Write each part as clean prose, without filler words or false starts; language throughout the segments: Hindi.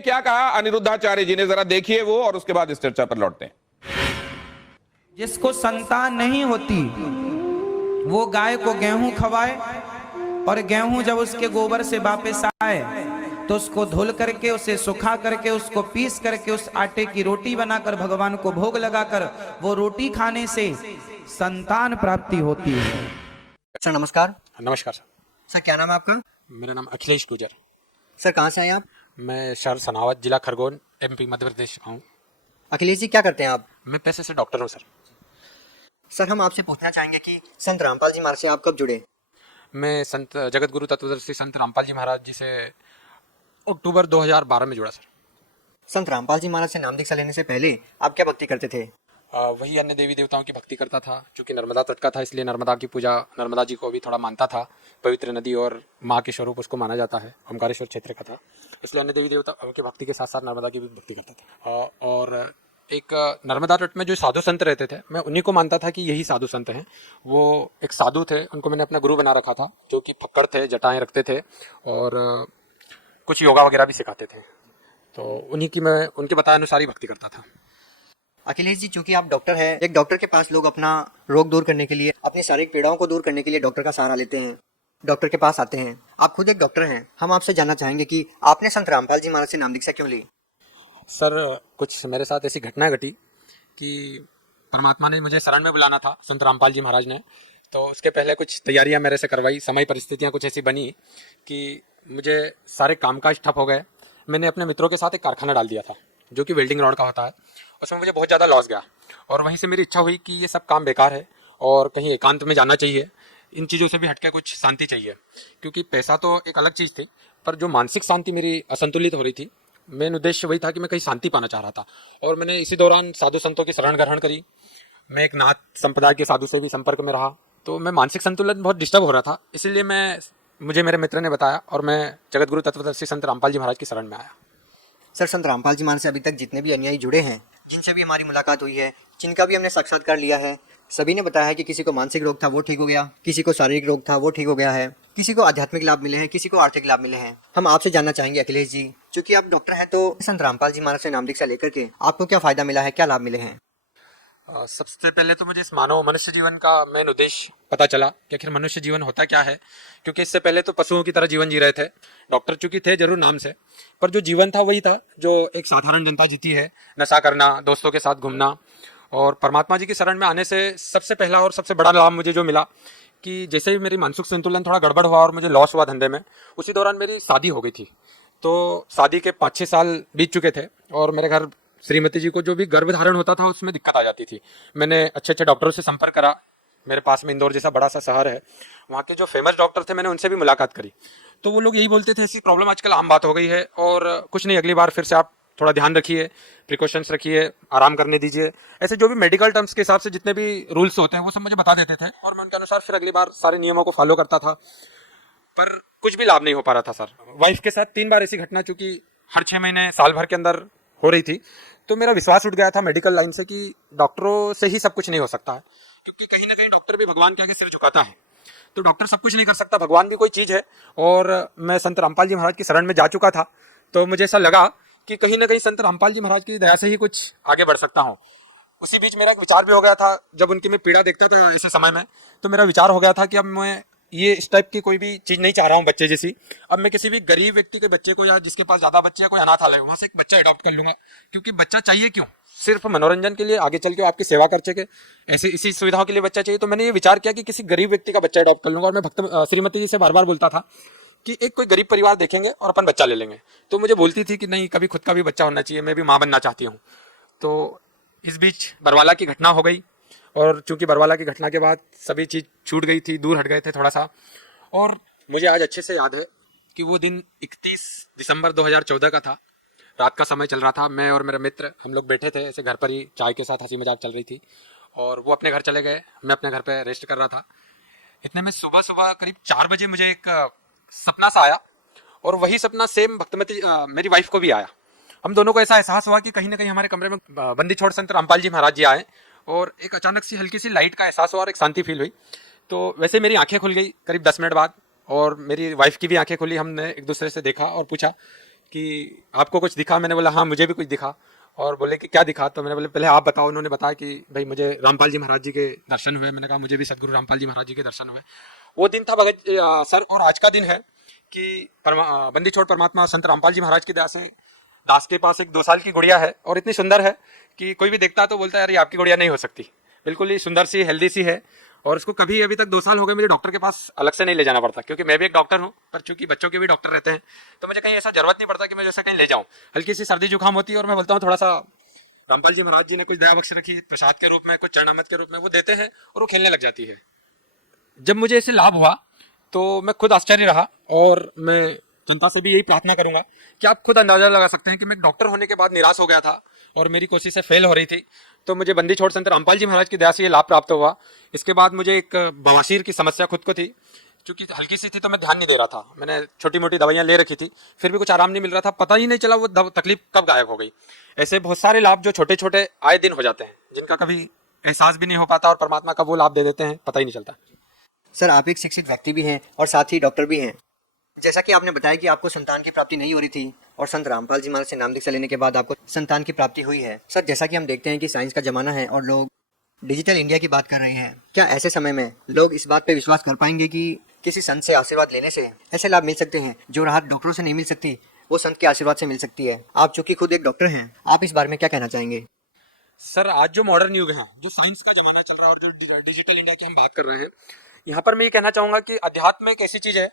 क्या कहा अनिरुद्धाचार्य जी ने, जरा देखिए वो, और उसके बाद इस चर्चा पर लौटते हैं। जिसको संतान नहीं होती वो गाय को गेहूं खवाए, और गेहूं जब उसके गोबर से वापस आए तो उसको धुल करके, उसे सुखा करके, उसको पीस करके उस आटे की रोटी बनाकर भगवान को भोग लगाकर वो रोटी खाने से संतान प्राप्ति होती है। सर नमस्कार। नमस्कार सर। सर क्या नाम है आपका? मेरा नाम अखिलेश गुजर। सर कहाँ से आए आप? मैं शहर सनावत, जिला खरगोन, एमपी मध्य प्रदेश का हूँ। अखिलेश जी क्या करते हैं आप? मैं पैसे से डॉक्टर हूँ सर। सर हम आपसे पूछना चाहेंगे कि संत रामपाल जी महाराज से आप कब जुड़े? मैं संत जगत गुरु तत्वदर्शी संत रामपाल जी महाराज जी से अक्टूबर 2012 में जुड़ा सर। संत रामपाल जी महाराज से नाम दीक्षा लेने से पहले आप क्या भक्ति करते थे? वही अन्य देवी देवताओं की भक्ति करता था। चूँकि नर्मदा तट का था इसलिए नर्मदा की पूजा, नर्मदा जी को भी थोड़ा मानता था। पवित्र नदी और माँ के स्वरूप उसको माना जाता है। ओमकारेश्वर क्षेत्र का था, इसलिए अन्य देवी देवताओं की भक्ति के साथ साथ नर्मदा की भी भक्ति करता था। और एक नर्मदा तट में जो साधु संत रहते थे, मैं उन्हीं को मानता था कि यही साधु संत हैं। वो एक साधु थे, उनको मैंने अपना गुरु बना रखा था, जो कि फक्कड़ थे, जटाएं रखते थे और कुछ योगा वगैरह भी सिखाते थे। तो उन्हीं की मैं उनके बताए अनुसार ही भक्ति करता था। अखिलेश जी चूंकि आप डॉक्टर हैं, एक डॉक्टर के पास लोग अपना रोग दूर करने के लिए, अपनी शारीरिक पीड़ाओं को दूर करने के लिए डॉक्टर का सहारा लेते हैं, डॉक्टर के पास आते हैं। आप खुद एक डॉक्टर हैं, हम आपसे जानना चाहेंगे कि आपने संत रामपाल जी महाराज से नाम दीक्षा क्यों ली? सर कुछ मेरे साथ ऐसी घटना घटी कि परमात्मा ने मुझे शरण में बुलाना था, संत रामपाल जी महाराज ने। तो उसके पहले कुछ तैयारियां मेरे से करवाई। समय परिस्थितियां कुछ ऐसी बनी कि मुझे सारे कामकाज ठप हो गए। मैंने अपने मित्रों के साथ एक कारखाना डाल दिया था, जो कि वेल्डिंग रॉड का होता है। उसमें मुझे बहुत ज़्यादा लॉस गया और वहीं से मेरी इच्छा हुई कि ये सब काम बेकार है और कहीं एकांत में जाना चाहिए। इन चीज़ों से भी हटके कुछ शांति चाहिए, क्योंकि पैसा तो एक अलग चीज़ थी, पर जो मानसिक शांति मेरी असंतुलित हो रही थी, मेन उद्देश्य वही था कि मैं कहीं शांति पाना चाह रहा था। और मैंने इसी दौरान साधु संतों की शरण ग्रहण करी। मैं एक नाथ संप्रदाय के साधु से भी संपर्क में रहा, तो मैं मानसिक संतुलन बहुत डिस्टर्ब हो रहा था। इसीलिए मुझे मेरे मित्र ने बताया और मैं जगत गुरु तत्वदर्शी संत रामपाल जी महाराज की शरण में आया। सर संत रामपाल जी महाराज से अभी तक जितने भी अनुयायी जुड़े हैं, जिनसे भी हमारी मुलाकात हुई है, जिनका भी हमने साक्षात्कार लिया है, सभी ने बताया है कि किसी को मानसिक रोग था वो ठीक हो गया, किसी को शारीरिक रोग था वो ठीक हो गया है, किसी को आध्यात्मिक लाभ मिले हैं, किसी को आर्थिक लाभ मिले हैं। हम आपसे जानना चाहेंगे अखिलेश जी, क्योंकि आप डॉक्टर हैं, तो संत रामपाल जी महाराज से नाम दीक्षा लेकर के आपको क्या फायदा मिला है, क्या लाभ मिले हैं? सबसे पहले तो मुझे इस मानव मनुष्य जीवन का मेन उद्देश्य पता चला कि आखिर मनुष्य जीवन होता क्या है। क्योंकि इससे पहले तो पशुओं की तरह जीवन जी रहे थे। डॉक्टर चूंकि थे जरूर नाम से, पर जो जीवन था वही था जो एक साधारण जनता जीती है। नशा करना, दोस्तों के साथ घूमना। और परमात्मा जी की शरण में आने से सबसे पहला और सबसे बड़ा लाभ मुझे जो मिला कि जैसे ही मेरी मानसिक संतुलन थोड़ा गड़बड़ हुआ और मुझे लॉस हुआ धंधे में, उसी दौरान मेरी शादी हो गई थी। तो शादी के 5-6 साल बीत चुके थे और मेरे घर श्रीमती जी को जो भी गर्भधारण होता था उसमें दिक्कत आ जाती थी। मैंने अच्छे अच्छे डॉक्टरों से संपर्क करा। मेरे पास में इंदौर जैसा बड़ा सा शहर है, वहाँ के जो फेमस डॉक्टर थे मैंने उनसे भी मुलाकात करी। तो वो लोग यही बोलते थे, ऐसी प्रॉब्लम आजकल आम बात हो गई है और कुछ नहीं, अगली बार फिर से आप थोड़ा ध्यान रखिए, प्रिकॉशंस रखिए, आराम करने दीजिए। ऐसे जो भी मेडिकल टर्म्स के हिसाब से जितने भी रूल्स होते हैं वो सब मुझे बता देते थे और मैं उनके अनुसार फिर अगली बार सारे नियमों को फॉलो करता था। पर कुछ भी लाभ नहीं हो पा रहा था सर। वाइफ के साथ 3 बार ऐसी घटना, चूंकि हर 6 महीने साल भर के अंदर हो रही थी, तो मेरा विश्वास उठ गया था मेडिकल लाइन से कि डॉक्टरों से ही सब कुछ नहीं हो सकता है। क्योंकि कहीं ना कहीं डॉक्टर भी भगवान के आगे सिर झुकाता है। तो डॉक्टर सब कुछ नहीं कर सकता, भगवान भी कोई चीज़ है। और मैं संत रामपाल जी महाराज की शरण में जा चुका था, तो मुझे ऐसा लगा कि कहीं ना कहीं संत रामपाल जी महाराज की दया से ही कुछ आगे बढ़ सकता हूँ। उसी बीच मेरा एक विचार भी हो गया था, जब उनकी मैं पीड़ा देखता था ऐसे समय में, तो मेरा विचार हो गया था कि अब मैं ये इस टाइप की कोई भी चीज़ नहीं चाह रहा हूँ बच्चे जैसी। अब मैं किसी भी गरीब व्यक्ति के बच्चे को, या जिसके पास ज़्यादा बच्चे या कोई अनाथालय, वहाँ से एक बच्चा अडॉप्ट कर लूँगा। क्योंकि बच्चा चाहिए क्यों? सिर्फ मनोरंजन के लिए, आगे चल के आपकी सेवा कर सके, ऐसे इसी सुविधाओं के लिए बच्चा चाहिए। तो मैंने ये विचार किया कि किसी गरीब व्यक्ति का बच्चा अडॉप्ट कर लूँगा। और मैं भक्त श्रीमती जी से बार बार बोलता था कि एक कोई गरीब परिवार देखेंगे और अपन बच्चा ले लेंगे। तो मुझे बोलती थी कि नहीं, कभी खुद का भी बच्चा होना चाहिए, मैं भी माँ बनना चाहती हूँ। तो इस बीच बरवाला की घटना हो गई और चूंकि बरवाला की घटना के बाद सभी चीज़ छूट गई थी, दूर हट गए थे थोड़ा सा। और मुझे आज अच्छे से याद है कि वो दिन 31 दिसंबर 2014 का था। रात का समय चल रहा था। मैं और मेरे मित्र हम लोग बैठे थे ऐसे घर पर ही, चाय के साथ हंसी मजाक चल रही थी। और वो अपने घर चले गए, मैं अपने घर पे रेस्ट कर रहा था। इतने में सुबह सुबह करीब 4 बजे मुझे एक सपना सा आया। और वही सपना सेम भक्तमती मेरी वाइफ को भी आया। हम दोनों को ऐसा एहसास हुआ कि कहीं ना कहीं हमारे कमरे में बंदी छोड़ संत रामपाल जी महाराज जी आए। और एक अचानक सी हल्की सी लाइट का एहसास हुआ और एक शांति फील हुई। तो वैसे मेरी आंखें खुल गई करीब 10 मिनट बाद, और मेरी वाइफ की भी आंखें खुली। हमने एक दूसरे से देखा और पूछा कि आपको कुछ दिखा? मैंने बोला हाँ मुझे भी कुछ दिखा। और बोले कि क्या दिखा? तो मैंने बोले पहले आप बताओ। उन्होंने बताया कि भाई मुझे रामपाल जी महाराज जी के दर्शन हुए। मैंने कहा मुझे भी सदगुरु रामपाल जी महाराज जी के दर्शन हुए। वो दिन था भगत सर, और आज का दिन है कि बंदी छोड़ परमात्मा संत रामपाल जी महाराज की दया से दास के पास एक 2 साल की गुड़िया है, और इतनी सुंदर है कि कोई भी देखता है तो बोलता है यार ये आपकी गुड़िया नहीं हो सकती। बिल्कुल ही सुंदर सी, हेल्दी सी है। और उसको कभी अभी तक 2 साल हो गए मुझे डॉक्टर के पास अलग से नहीं ले जाना पड़ता, क्योंकि मैं भी एक डॉक्टर हूँ, पर चूंकि बच्चों के भी डॉक्टर रहते हैं तो मुझे कहीं ऐसा जरूरत नहीं पड़ता कि मैं जैसे कहीं ले जाऊँ। हल्की सी सर्दी जुकाम होती है और मैं बोलता हूँ थोड़ा सा रामपाल जी महाराज जी ने कुछ दया बख्श रखी, प्रसाद के रूप में, कुछ चरणामृत के रूप में वो देते हैं और वो खेलने लग जाती है। जब मुझे इससे लाभ हुआ तो मैं खुद आश्चर्य रहा, और मैं जनता से भी यही प्रार्थना करूंगा कि आप खुद अंदाजा लगा सकते हैं कि मैं डॉक्टर होने के बाद निराश हो गया था और मेरी कोशिशें फेल हो रही थी। तो मुझे बंदी छोड़ संत रामपाल जी महाराज की दया से ये लाभ प्राप्त हुआ। इसके बाद मुझे एक बवासीर की समस्या खुद को थी, क्योंकि हल्की सी थी तो मैं ध्यान नहीं दे रहा था। मैंने छोटी मोटी दवाइयां ले रखी थी, फिर भी कुछ आराम नहीं मिल रहा था। पता ही नहीं चला वो तकलीफ कब गायब हो गई। ऐसे बहुत सारे लाभ जो छोटे छोटे आए दिन हो जाते हैं, जिनका कभी एहसास भी नहीं हो पाता, और परमात्मा का वो लाभ दे देते हैं, पता ही नहीं चलता। सर आप एक शिक्षित व्यक्ति भी हैं और साथ ही डॉक्टर भी हैं। जैसा कि आपने बताया कि आपको संतान की प्राप्ति नहीं हो रही थी और संत रामपाल जी महाराज से नाम दीक्षा लेने के बाद आपको संतान की प्राप्ति हुई है। सर जैसा कि हम देखते हैं कि साइंस का जमाना है और लोग डिजिटल इंडिया की बात कर रहे हैं, क्या ऐसे समय में लोग इस बात पे विश्वास कर पाएंगे कि किसी संत से आशीर्वाद लेने से ऐसे लाभ मिल सकते हैं जो राहत डॉक्टरों से नहीं मिल सकती, वो संत के आशीर्वाद से मिल सकती है? आप चूंकि खुद एक डॉक्टर हैं, आप इस बारे में क्या कहना चाहेंगे? सर आज जो मॉडर्न युग है, जो साइंस का जमाना चल रहा है और जो डिजिटल इंडिया की हम बात कर रहे हैं, यहाँ पर मैं ये कहना चाहूंगा कि अध्यात्म एक ऐसी चीज है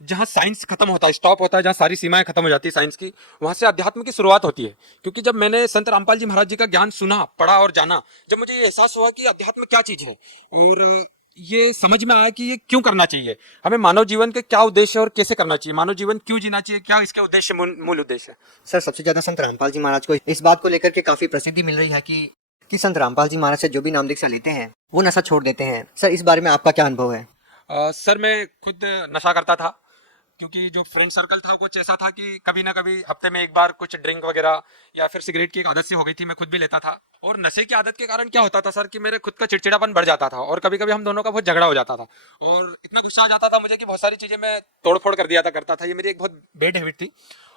जहाँ साइंस खत्म होता है, स्टॉप होता है, जहाँ सारी सीमाएं खत्म हो जाती है साइंस की, वहां से अध्यात्म की शुरुआत होती है। क्योंकि जब मैंने संत रामपाल जी महाराज जी का ज्ञान सुना, पढ़ा और जाना, जब मुझे ये एहसास हुआ कि अध्यात्म क्या चीज है, और ये समझ में आया कि ये क्यों करना चाहिए, हमें मानव जीवन के क्या उद्देश्य है और कैसे करना चाहिए, मानव जीवन क्यों जीना चाहिए, क्या इसके उद्देश्य, मूल उद्देश्य है। सर सबसे ज्यादा संत रामपाल जी महाराज को इस बात को लेकर के काफी प्रसिद्धि मिल रही है कि संत रामपाल जी महाराज से जो भी नाम दीक्षा लेते हैं वो नशा छोड़ देते हैं। सर इस बारे में आपका क्या अनुभव है? सर मैं खुद नशा करता था, क्योंकि जो फ्रेंड सर्कल था कुछ ऐसा था कि कभी ना कभी हफ्ते में एक बार कुछ ड्रिंक वगैरह या फिर सिगरेट की एक आदत सी हो गई थी, मैं खुद भी लेता था। और नशे की आदत के कारण क्या होता था सर कि मेरे खुद का चिड़चिड़ापन बढ़ जाता था, और कभी कभी हम दोनों का बहुत झगड़ा हो जाता था, और इतना गुस्सा आ जाता था मुझे कि बहुत सारी चीजें मैं तोड़फोड़ कर दिया था, करता था। ये मेरी एक बहुत बैड हैबिट थी,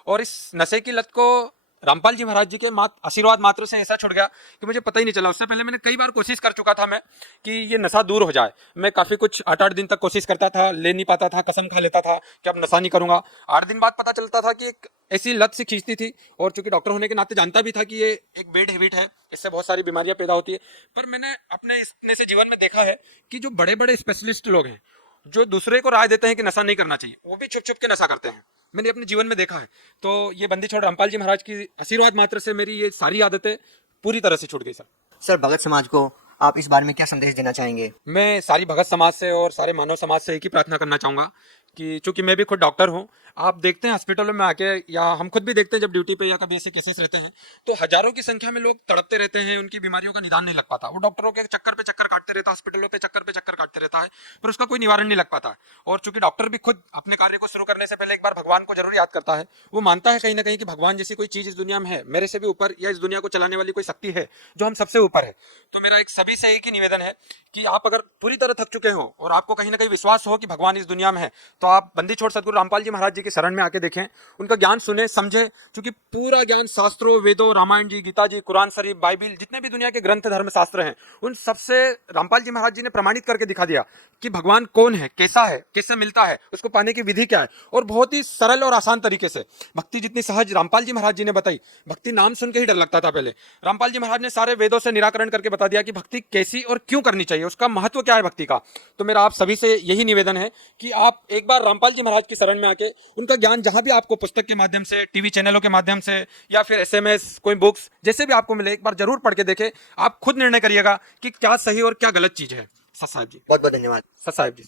और इस नशे की लत को रामपाल जी महाराज जी के आशीर्वाद मात्र से ऐसा छुट गया कि मुझे पता ही नहीं चला। उससे पहले मैंने कई बार कोशिश कर चुका था मैं कि ये नशा दूर हो जाए। मैं काफी कुछ 8-8 दिन तक कोशिश करता था, ले नहीं पाता था, कसम खा लेता था कि अब नशा नहीं करूंगा। 8 दिन बाद पता चलता था कि एक ऐसी लत सी खींचती थी, और चूंकि डॉक्टर होने के नाते जानता भी था कि ये एक बैड हैबिट है, इससे बहुत सारी बीमारियां पैदा होती है। पर मैंने अपने से जीवन में देखा है कि जो बड़े बड़े स्पेशलिस्ट लोग हैं, जो दूसरे को राय देते हैं कि नशा नहीं करना चाहिए, वो भी छुप छुप के नशा करते हैं। मैंने अपने जीवन में देखा है। तो ये बंदी छोड़ रामपाल जी महाराज की आशीर्वाद मात्र से मेरी ये सारी आदतें पूरी तरह से छूट गई सर। सर भगत समाज को आप इस बारे में क्या संदेश देना चाहेंगे? मैं सारी भगत समाज से और सारे मानव समाज से एक ही प्रार्थना करना चाहूंगा कि चूंकि मैं भी खुद डॉक्टर हूं, आप देखते हैं हॉस्पिटलों में आके, या हम खुद भी देखते हैं जब ड्यूटी पे या कभी ऐसे केसेस रहते हैं, तो हजारों की संख्या में लोग तड़पते रहते हैं, उनकी बीमारियों का निदान नहीं लग पाता। वो डॉक्टरों के चक्कर पे चक्कर काटते रहता है, हॉस्पिटलों पे चक्कर काटते रहता है, पर उसका कोई निवारण नहीं लग पाता। और चूंकि डॉक्टर भी खुद अपने कार्य को शुरू करने से पहले एक बार भगवान को जरूर याद करता है। वो मानता है कहीं ना कहीं कि भगवान जैसी कोई चीज इस दुनिया में है, मेरे से भी ऊपर, या इस दुनिया को चलाने वाली कोई शक्ति है जो हम सबसे ऊपर है। तो मेरा एक सभी से एक ही निवेदन है कि आप अगर पूरी तरह थक चुके हो और आपको कहीं ना कहीं विश्वास हो कि भगवान इस दुनिया में है, तो आप बंदी छोड़ सदगुरु रामपाल जी महाराज जी की शरण में आके देखें, उनका ज्ञान सुने, समझे। क्योंकि पूरा ज्ञान शास्त्रों, वेदों, रामायण जी, गीता जी, कुरान शरीफ, बाइबिल, जितने भी दुनिया के ग्रंथ, धर्म शास्त्र हैं, उन सबसे रामपाल जी महाराज जी ने प्रमाणित करके दिखा दिया कि भगवान कौन है, कैसे मिलता है, उसको पाने की विधि क्या है। और बहुत ही सरल और आसान तरीके से भक्ति जितनी सहज रामपाल जी महाराज जी ने बताई। भक्ति नाम सुन के ही डर लगता था पहले, रामपाल जी महाराज ने सारे वेदों से निराकरण करके बता दिया कि भक्ति कैसी और क्यों करनी चाहिए, उसका महत्व क्या है भक्ति का। तो मेरा आप सभी से यही निवेदन है कि आप एक बार रामपाल जी महाराज की शरण में आके उनका ज्ञान जहां भी आपको पुस्तक के माध्यम से, टीवी चैनलों के माध्यम से, या फिर SMS, कोई बुक्स, जैसे भी आपको मिले, एक बार जरूर पढ़ के देखें। आप खुद निर्णय करिएगा कि क्या सही और क्या गलत चीज है। सत साहिब जी, बहुत बहुत धन्यवाद। सत साहिब जी।